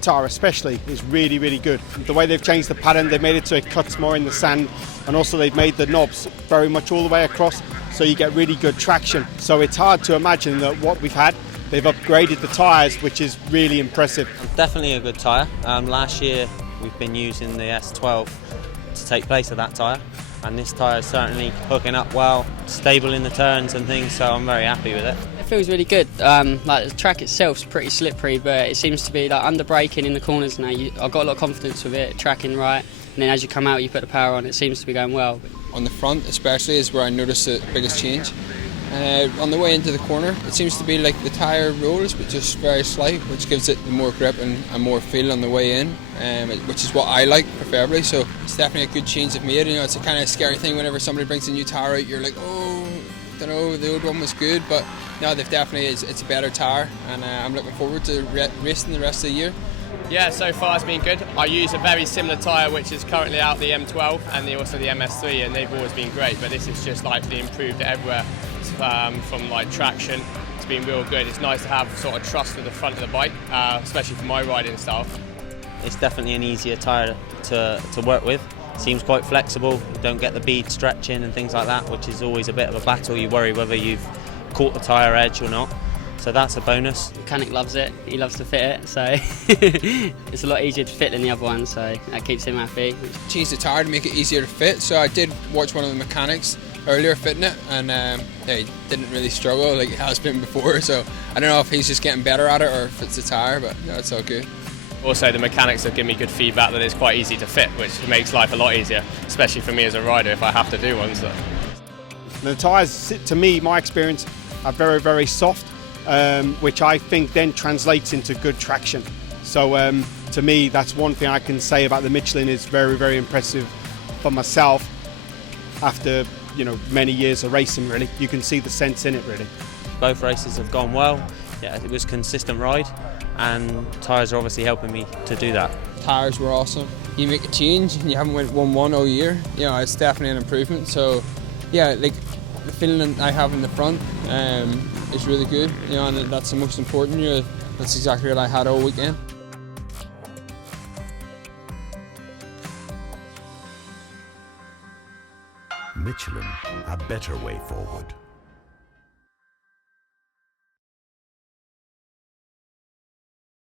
tyre especially is really, really good. The way they've changed the pattern, they've made it so it cuts more in the sand, and also they've made the knobs very much all the way across, so you get really good traction. So it's hard to imagine that what we've had, they've upgraded the tyres, which is really impressive. Definitely a good tyre. Last year we've been using the S12 to take place of that tyre, and this tyre is certainly hooking up well, stable in the turns and things, so I'm very happy with it. It feels really good. Like the track itself's pretty slippery, but it seems to be like under braking in the corners now. I've got a lot of confidence with it, tracking right, and then as you come out you put the power on, it seems to be going well. On the front especially is where I noticed the biggest change. On the way into the corner, it seems to be like the tyre rolls, but just very slight, which gives it more grip and more feel on the way in, which is what I like preferably. So it's definitely a good change they've made. You know, it's a kind of scary thing whenever somebody brings a new tyre out. You're like, oh, I don't know, the old one was good, but no, they've definitely it's a better tyre, and I'm looking forward to racing the rest of the year. Yeah, so far it's been good. I use a very similar tyre which is currently out, the M12 and also the MS3, and they've always been great, but this is just like improved everywhere. From like traction, it's been real good. It's nice to have sort of trust with the front of the bike, especially for my riding style. It's definitely an easier tyre to work with. Seems quite flexible, you don't get the bead stretching and things like that, which is always a bit of a battle. You worry whether you've caught the tyre edge or not. So that's a bonus. The mechanic loves it, he loves to fit it, so it's a lot easier to fit than the other one, so that keeps him happy. Changed the tyre to make it easier to fit, so I did watch one of the mechanics earlier fitting it, and he didn't really struggle like he has been before, so I don't know if he's just getting better at it or if it's the tyre, but no, it's all good. Also the mechanics have given me good feedback that it's quite easy to fit, which makes life a lot easier, especially for me as a rider if I have to do one. So. The tyres, to me, my experience, are very, very soft, which I think then translates into good traction. So to me, that's one thing I can say about the Michelin is very, very impressive for myself after many years of racing. Really, you can see the sense in it. Really, both races have gone well. Yeah, it was a consistent ride, and tyres are obviously helping me to do that. Tyres were awesome. You make a change and you haven't won one all year. You know, it's definitely an improvement. So yeah, like the feeling I have in the front is really good. You know, and that's the most important. That's exactly what I had all weekend. Michelin, a better way forward.